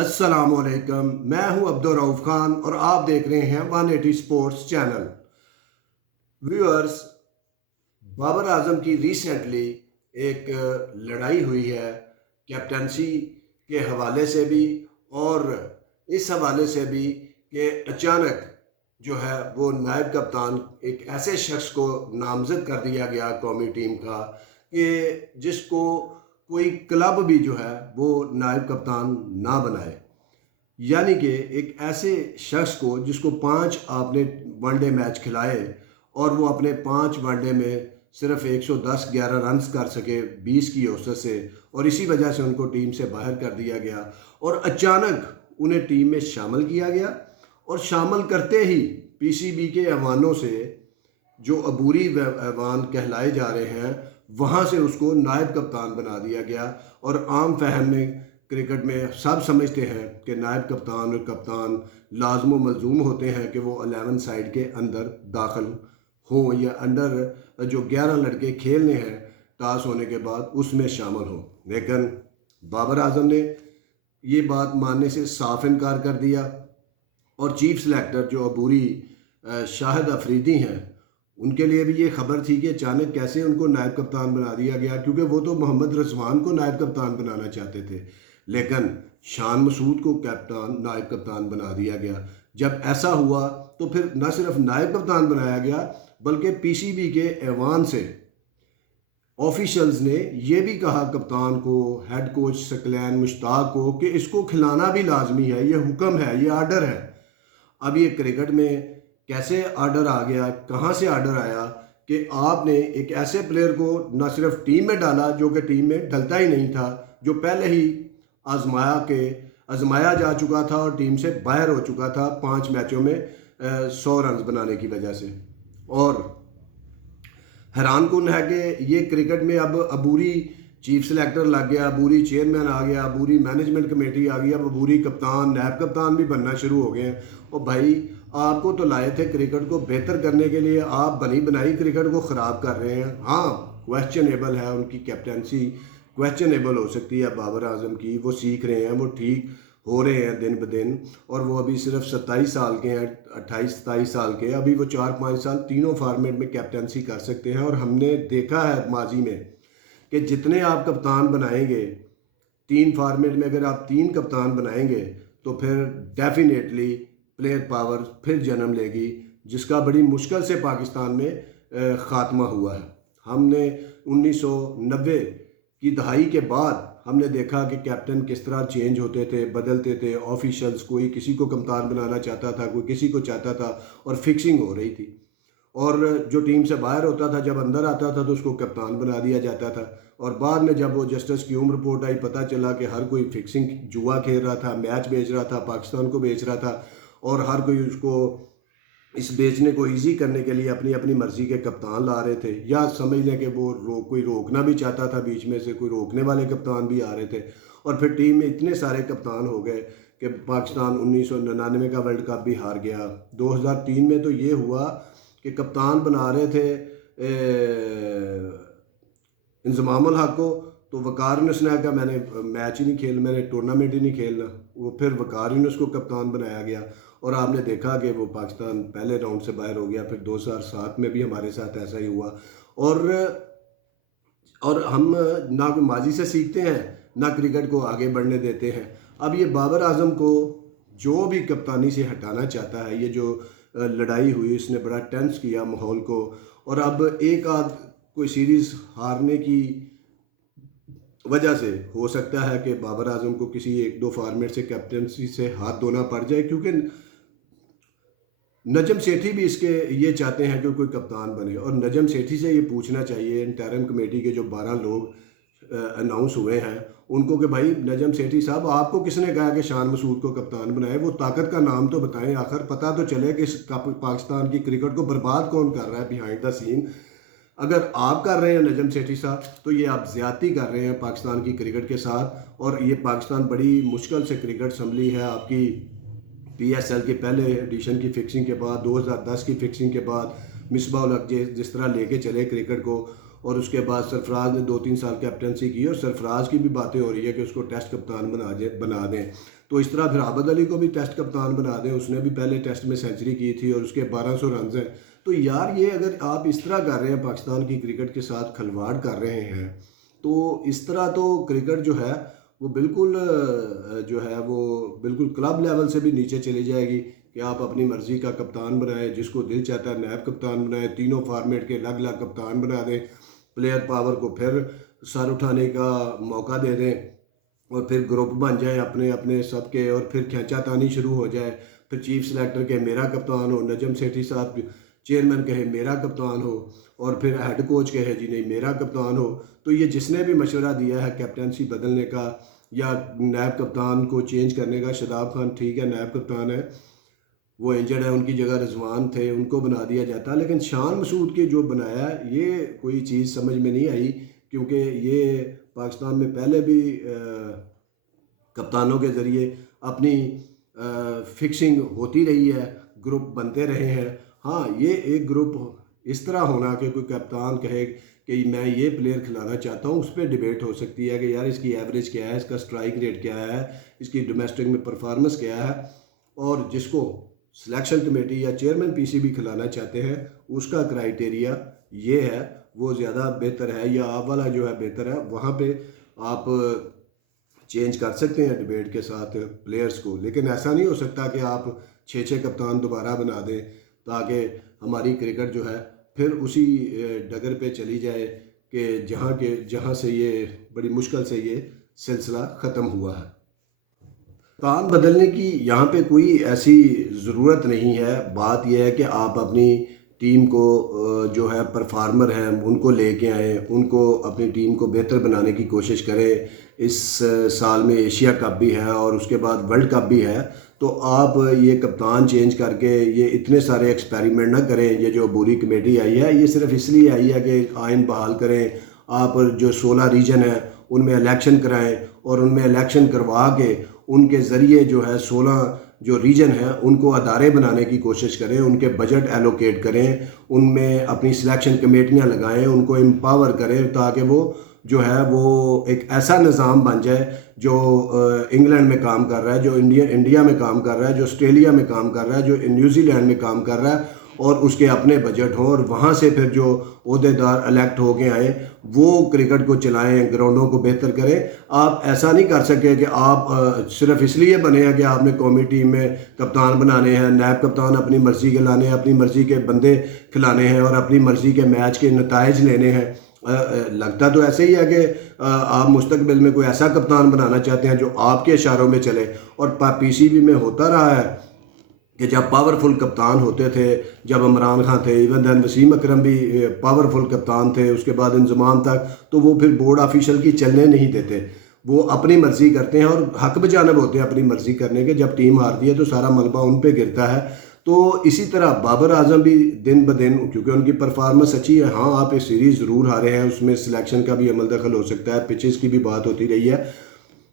السلام علیکم، میں ہوں عبدالرؤف خان اور آپ دیکھ رہے ہیں 180 sports channel. Viewers, Babar Azam کی ریسنٹلی ایک لڑائی ہوئی ہے کیپٹنسی کے حوالے سے بھی، اور اس حوالے سے بھی کہ اچانک جو ہے وہ نائب کپتان ایک ایسے شخص کو نامزد کر دیا گیا قومی ٹیم کا کہ جس کو کوئی کلب بھی جو ہے وہ نائب کپتان نہ بنائے، یعنی کہ ایک ایسے شخص کو جس کو 5 آپ نے ون ڈے میچ کھلائے اور وہ اپنے 5 ون ڈے میں صرف 110-11 رنز کر سکے 20 کی اوسط سے، اور اسی وجہ سے ان کو ٹیم سے باہر کر دیا گیا اور اچانک انہیں ٹیم میں شامل کیا گیا، اور شامل کرتے ہی پی سی بی کے ایوانوں سے جو عبوری ایوان کہلائے جا رہے ہیں وہاں سے اس کو نائب کپتان بنا دیا گیا۔ اور عام فہم میں کرکٹ میں سب سمجھتے ہیں کہ نائب کپتان اور کپتان لازم و ملزوم ہوتے ہیں کہ وہ 11 سائڈ کے اندر داخل ہوں یا انڈر جو 11 لڑکے کھیلنے ہیں ٹاس ہونے کے بعد اس میں شامل ہوں، لیکن بابر اعظم نے یہ بات ماننے سے صاف انکار کر دیا، اور چیف سلیکٹر جو عبوری شاہد افریدی ہیں ان کے لیے بھی یہ خبر تھی کہ اچانک کیسے ان کو نائب کپتان بنا دیا گیا، کیونکہ وہ تو محمد رضوان کو نائب کپتان بنانا چاہتے تھے، لیکن شان مسعود کو نائب کپتان بنا دیا گیا۔ جب ایسا ہوا تو پھر نہ صرف نائب کپتان بنایا گیا بلکہ پی سی بی کے ایوان سے آفیشلز نے یہ بھی کہا کپتان کو، ہیڈ کوچ ثقلین مشتاق کو، کہ اس کو کھلانا بھی لازمی ہے، یہ حکم ہے، یہ آرڈر ہے۔ اب یہ کرکٹ میں کیسے آرڈر آ گیا، کہاں سے آرڈر آیا کہ آپ نے ایک ایسے پلیئر کو نہ صرف ٹیم میں ڈالا جو کہ ٹیم میں ڈلتا ہی نہیں تھا، جو پہلے ہی آزمایا جا چکا تھا اور ٹیم سے باہر ہو چکا تھا 5 میچوں میں 100 رنز بنانے کی وجہ سے۔ اور حیران کن ہے کہ یہ کرکٹ میں اب عبوری چیف سلیکٹر لگ گیا، عبوری چیئرمین آ گیا، عبوری مینجمنٹ کمیٹی آ گئی، اب عبوری کپتان نائب کپتان بھی بننا شروع ہو گئے ہیں۔ اور بھائی، آپ کو تو لائے تھے کرکٹ کو بہتر کرنے کے لیے، آپ بنی بنائی کرکٹ کو خراب کر رہے ہیں۔ ہاں، کویسچنیبل ہے ان کی کیپٹنسی، کویسچنیبل ہو سکتی ہے بابر اعظم کی، وہ سیکھ رہے ہیں، وہ ٹھیک ہو رہے ہیں دن بدن، اور وہ ابھی صرف 27 سال کے ہیں، 28-27 سال کے، ابھی وہ 4-5 سال تینوں فارمیٹ میں کیپٹنسی کر سکتے ہیں۔ اور ہم نے دیکھا ہے ماضی میں کہ جتنے آپ کپتان بنائیں گے 3 فارمیٹ میں، اگر آپ 3 کپتان بنائیں گے تو پھر ڈیفینیٹلی پلیئر پاور پھر جنم لے گی، جس کا بڑی مشکل سے پاکستان میں خاتمہ ہوا ہے۔ ہم نے 1990 کی دہائی کے بعد ہم نے دیکھا کہ کیپٹن کس طرح چینج ہوتے تھے، بدلتے تھے، آفیشلز کوئی کسی کو کپتان بنانا چاہتا تھا، کوئی کسی کو چاہتا تھا، اور فکسنگ ہو رہی تھی، اور جو ٹیم سے باہر ہوتا تھا جب اندر آتا تھا تو اس کو کپتان بنا دیا جاتا تھا۔ اور بعد میں جب وہ جسٹس کیوم رپورٹ آئی، پتہ چلا کہ ہر کوئی فکسنگ جوا کھیل رہا تھا، میچ بیچ رہا تھا، پاکستان کو بیچ رہا تھا، اور ہر کوئی اس کو اس بیچنے کو ایزی کرنے کے لیے اپنی اپنی مرضی کے کپتان لا رہے تھے، یا سمجھ لیں کہ وہ کوئی روکنا بھی چاہتا تھا، بیچ میں سے کوئی روکنے والے کپتان بھی آ رہے تھے، اور پھر ٹیم میں اتنے سارے کپتان ہو گئے کہ پاکستان 1999 کا ورلڈ کپ بھی ہار گیا۔ 2003 میں تو یہ ہوا کہ کپتان بنا رہے تھے انضمام الحق کو، تو وقار یونس نے کہا میں نے میچ ہی نہیں کھیلنا، میں نے ٹورنامنٹ ہی نہیں کھیلنا، وہ پھر وقار یونس کو کپتان بنایا گیا، اور آپ نے دیکھا کہ وہ پاکستان پہلے راؤنڈ سے باہر ہو گیا۔ پھر 2007 میں بھی ہمارے ساتھ ایسا ہی ہوا، اور ہم نہ کوئی ماضی سے سیکھتے ہیں نہ کرکٹ کو آگے بڑھنے دیتے ہیں۔ اب یہ بابر اعظم کو جو بھی کپتانی سے ہٹانا چاہتا ہے، یہ جو لڑائی ہوئی اس نے بڑا ٹینس کیا ماحول کو، اور اب ایک آدھ کوئی سیریز ہارنے کی وجہ سے ہو سکتا ہے کہ بابر اعظم کو کسی 1-2 فارمیٹ سے کیپٹنسی سے ہاتھ دھونا پڑ جائے، کیونکہ نجم سیٹھی بھی اس کے یہ چاہتے ہیں کہ کوئی کپتان بنے، اور نجم سیٹھی سے یہ پوچھنا چاہیے انٹرم کمیٹی کے جو 12 لوگ اناؤنس ہوئے ہیں ان کو کہ بھائی نجم سیٹھی صاحب، آپ کو کس نے کہا کہ شان مسعود کو کپتان بنائے؟ وہ طاقت کا نام تو بتائیں، آخر پتہ تو چلے کہ پاکستان کی کرکٹ کو برباد کون کر رہا ہے بیہائنڈ دا سین۔ اگر آپ کر رہے ہیں نجم سیٹھی صاحب، تو یہ آپ زیادتی کر رہے ہیں پاکستان کی کرکٹ کے ساتھ، اور یہ پاکستان بڑی مشکل سے کرکٹ سنبھلی ہے آپ کی پی ایس ایل کے پہلے ایڈیشن کی فکسنگ کے بعد، 2010 کی فکسنگ کے بعد مصباح الحق جس طرح لے کے چلے کرکٹ کو، اور اس کے بعد سرفراز نے 2-3 سال کیپٹنسی کی، اور سرفراز کی بھی باتیں ہو رہی ہے کہ اس کو ٹیسٹ کپتان بنا دیں۔ تو اس طرح پھر عابد علی کو بھی ٹیسٹ کپتان بنا دیں، اس نے بھی پہلے ٹیسٹ میں سینچری کی تھی اور اس کے 1200 رنز ہیں. تو یار یہ اگر آپ اس طرح کر رہے ہیں، پاکستان کی کرکٹ کے ساتھ کھلواڑ کر رہے ہیں، تو اس طرح تو کرکٹ جو ہے وہ بالکل بالکل کلب لیول سے بھی نیچے چلی جائے گی کہ آپ اپنی مرضی کا کپتان بنائیں، جس کو دل چاہتا ہے نائب کپتان بنائیں، تینوں فارمیٹ کے الگ الگ کپتان بنا دیں، پلیئر پاور کو پھر سر اٹھانے کا موقع دے دیں اور پھر گروپ بن جائیں اپنے اپنے سب کے، اور پھر کھینچا تانی شروع ہو جائے. پھر چیف سلیکٹر کہے میرا کپتان ہو، نجم سیٹھی صاحب چیئرمین کہے میرا کپتان ہو، اور پھر ہیڈ کوچ کہے جی نہیں میرا کپتان ہو. تو یہ جس نے بھی مشورہ دیا ہے کیپٹنسی بدلنے کا یا نائب کپتان کو چینج کرنے کا، شاداب خان ٹھیک ہے نائب کپتان ہے، وہ انجرڈ ہے، ان کی جگہ رضوان تھے، ان کو بنا دیا جاتا. لیکن شان مسعود کے جو بنایا یہ کوئی چیز سمجھ میں نہیں آئی، کیونکہ یہ پاکستان میں پہلے بھی کپتانوں کے ذریعے اپنی فکسنگ ہوتی رہی ہے، گروپ بنتے رہے ہیں. ہاں یہ ایک گروپ اس طرح ہونا کہ کوئی کپتان کہے کہ میں یہ پلیئر کھلانا چاہتا ہوں، اس پہ ڈیبیٹ ہو سکتی ہے کہ یار اس کی ایوریج کیا ہے، اس کا سٹرائک ریٹ کیا ہے، اس کی ڈومیسٹک میں پرفارمنس کیا ہے، اور جس کو سلیکشن کمیٹی یا چیئرمین پی سی بی کھلانا چاہتے ہیں اس کا کرائیٹیریا یہ ہے، وہ زیادہ بہتر ہے یا آپ والا جو ہے بہتر ہے. وہاں پہ آپ چینج کر سکتے ہیں ڈیبیٹ کے ساتھ پلیئرز کو، لیکن ایسا نہیں ہو سکتا کہ آپ 6 کپتان دوبارہ بنا دیں تاکہ ہماری کرکٹ جو ہے پھر اسی ڈگر پہ چلی جائے کہ جہاں سے یہ بڑی مشکل سے یہ سلسلہ ختم ہوا ہے. کپتان بدلنے کی یہاں پہ کوئی ایسی ضرورت نہیں ہے. بات یہ ہے کہ آپ اپنی ٹیم کو جو ہے پرفارمر ہیں ان کو لے کے آئیں، ان کو اپنی ٹیم کو بہتر بنانے کی کوشش کریں. اس سال میں ایشیا کپ بھی ہے اور اس کے بعد ورلڈ کپ بھی ہے، تو آپ یہ کپتان چینج کر کے یہ اتنے سارے ایکسپیریمنٹ نہ کریں. یہ جو بوری کمیٹی آئی ہے یہ صرف اس لیے آئی ہے کہ آئین بحال کریں. آپ جو 16 ریجن ہیں ان میں الیکشن کرائیں اور ان میں الیکشن کروا کے ان کے ذریعے جو ہے 16 جو ریجن ہیں ان کو ادارے بنانے کی کوشش کریں، ان کے بجٹ ایلوکیٹ کریں، ان میں اپنی سلیکشن کمیٹیاں لگائیں، ان کو امپاور کریں تاکہ وہ جو ہے وہ ایک ایسا نظام بن جائے جو انگلینڈ میں کام کر رہا ہے، جو انڈیا میں کام کر رہا ہے، جو آسٹریلیا میں کام کر رہا ہے، جو نیوزی لینڈ میں کام کر رہا ہے، اور اس کے اپنے بجٹ ہوں، اور وہاں سے پھر جو عہدیدار الیکٹ ہو کے آئیں وہ کرکٹ کو چلائیں، گراؤنڈوں کو بہتر کریں. آپ ایسا نہیں کر سکے کہ آپ صرف اس لیے بنے ہیں کہ آپ نے قومی ٹیم میں کپتان بنانے ہیں، نائب کپتان اپنی مرضی کے لانے ہیں، اپنی مرضی کے بندے کھلانے ہیں اور اپنی مرضی کے میچ کے نتائج لینے ہیں. لگتا تو ایسے ہی ہے کہ آپ مستقبل میں کوئی ایسا کپتان بنانا چاہتے ہیں جو آپ کے اشاروں میں چلے. اور پی سی بی میں ہوتا رہا ہے کہ جب پاورفل کپتان ہوتے تھے، جب عمران خان تھے، ایون دین وسیم اکرم بھی پاورفل کپتان تھے، اس کے بعد انضمام تک، تو وہ پھر بورڈ آفیشل کی چلنے نہیں دیتے، وہ اپنی مرضی کرتے ہیں اور حق بجانب ہوتے ہیں اپنی مرضی کرنے کے. جب ٹیم ہارتی ہے تو سارا ملبہ ان پہ گرتا ہے. تو اسی طرح بابر اعظم بھی دن بدن کیونکہ ان کی پرفارمنس اچھی ہے، ہاں آپ ایک سیریز ضرور ہارے ہیں، اس میں سلیکشن کا بھی عمل دخل ہو سکتا ہے، پچز کی بھی بات ہوتی رہی ہے،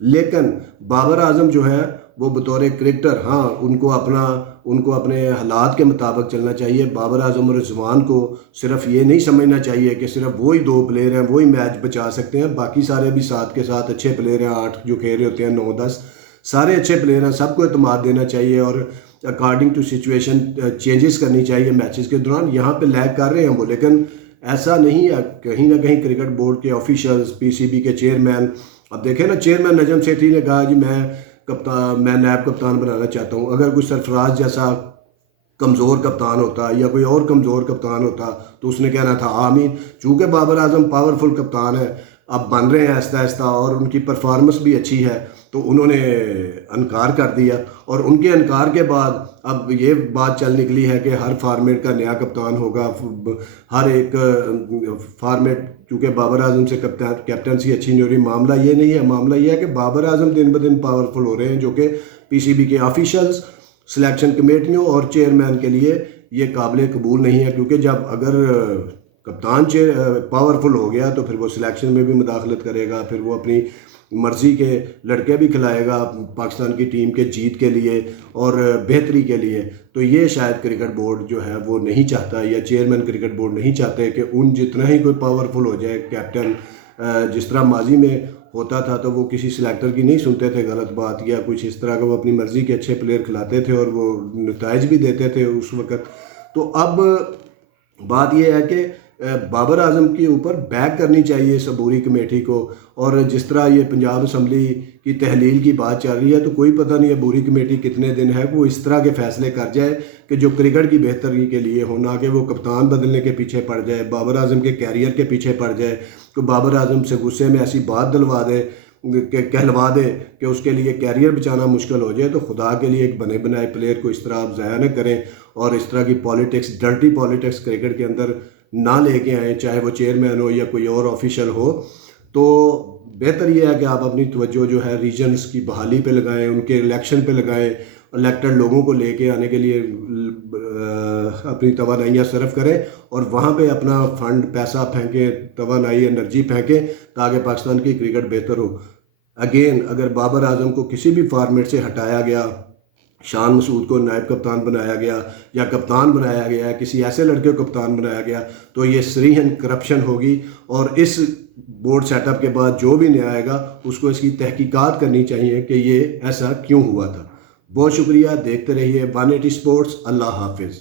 لیکن بابر اعظم جو ہے وہ بطور کرکٹر ہاں ان کو اپنے حالات کے مطابق چلنا چاہیے. بابر اعظم اور رضوان کو صرف یہ نہیں سمجھنا چاہیے کہ صرف وہی 2 پلیئر ہیں وہی میچ بچا سکتے ہیں، باقی سارے بھی ساتھ کے ساتھ اچھے پلیئر ہیں، 8 جو کھیل رہے ہوتے ہیں، 9 10 سارے اچھے پلیئر ہیں، سب کو اعتماد دینا چاہیے اور اکارڈنگ ٹو سچویشن چینجز کرنی چاہیے میچز کے دوران. یہاں پہ لیگ کر رہے ہیں وہ، لیکن ایسا نہیں ہے. کہیں نہ کہیں کرکٹ بورڈ کے آفیشلز، پی سی بی کے چیئرمین، اب دیکھیں نا چیئرمین نجم سیٹھی نے کہا جی میں نائب کپتان بنانا چاہتا ہوں. اگر کوئی سرفراز جیسا کمزور کپتان ہوتا یا کوئی اور کمزور کپتان ہوتا تو اس نے کہنا تھا آمین. چونکہ بابر اعظم پاورفل کپتان ہے، اب بن رہے ہیں آہستہ آہستہ اور ان کی پرفارمنس بھی اچھی ہے، تو انہوں نے انکار کر دیا. اور ان کے انکار کے بعد اب یہ بات چل نکلی ہے کہ ہر فارمیٹ کا نیا کپتان ہوگا، ہر ایک فارمیٹ، چونکہ بابر اعظم سے کیپٹنسی اچھی نہیں ہو رہی. معاملہ یہ نہیں ہے، معاملہ یہ ہے کہ بابر اعظم دن بدن پاورفل ہو رہے ہیں، جو کہ پی سی بی کے آفیشلز، سلیکشن کمیٹیوں اور چیئرمین کے لیے یہ قابل قبول نہیں ہے. کیونکہ جب اگر کپتان پاورفل ہو گیا تو پھر وہ سلیکشن میں بھی مداخلت کرے گا، پھر وہ اپنی مرضی کے لڑکے بھی کھلائے گا پاکستان کی ٹیم کے جیت کے لیے اور بہتری کے لیے. تو یہ شاید کرکٹ بورڈ جو ہے وہ نہیں چاہتا، یا چیئرمین کرکٹ بورڈ نہیں چاہتے کہ ان جتنا ہی کوئی پاورفل ہو جائے کیپٹن، جس طرح ماضی میں ہوتا تھا تو وہ کسی سلیکٹر کی نہیں سنتے تھے غلط بات یا کچھ اس طرح کا، وہ اپنی مرضی کے اچھے پلیئر کھلاتے تھے اور وہ نتائج بھی دیتے تھے اس وقت. تو اب بات یہ ہے کہ بابر اعظم کے اوپر بیک کرنی چاہیے اس عبوری کمیٹی کو. اور جس طرح یہ پنجاب اسمبلی کی تحلیل کی بات چل رہی ہے تو کوئی پتہ نہیں عبوری کمیٹی کتنے دن ہے وہ اس طرح کے فیصلے کر جائے کہ جو کرکٹ کی بہتری کے لیے ہو، نہ کہ وہ کپتان بدلنے کے پیچھے پڑ جائے، بابر اعظم کے کیریئر کے پیچھے پڑ جائے، کہ بابر اعظم سے غصے میں ایسی بات دلوا دے کہ کہلوا دے کہ اس کے لیے کیریئر بچانا مشکل ہو جائے. تو خدا کے لیے ایک بنے بنائے پلیئر کو اس طرح آپ ضائع نہ کریں اور اس طرح کی پالیٹکس، ڈرٹی پالیٹکس کرکٹ کے اندر نہ لے کے آئیں، چاہے وہ چیئرمین ہو یا کوئی اور آفیشل ہو. تو بہتر یہ ہے کہ آپ اپنی توجہ جو ہے ریجنز کی بحالی پہ لگائیں، ان کے الیکشن پہ لگائیں، الیکٹڈ لوگوں کو لے کے آنے کے لیے اپنی توانائیاں صرف کریں اور وہاں پہ اپنا فنڈ، پیسہ پھینکیں، توانائی، انرجی پھینکیں تاکہ پاکستان کی کرکٹ بہتر ہو. اگین اگر بابر اعظم کو کسی بھی فارمیٹ سے ہٹایا گیا، شان مسعود کو نائب کپتان بنایا گیا یا کپتان بنایا گیا، کسی ایسے لڑکے کو کپتان بنایا گیا، تو یہ صریحاً کرپشن ہوگی. اور اس بورڈ سیٹ اپ کے بعد جو بھی نیا آئے گا اس کو اس کی تحقیقات کرنی چاہیے کہ یہ ایسا کیوں ہوا تھا. بہت شکریہ، دیکھتے رہیے 180 اسپورٹس. اللہ حافظ.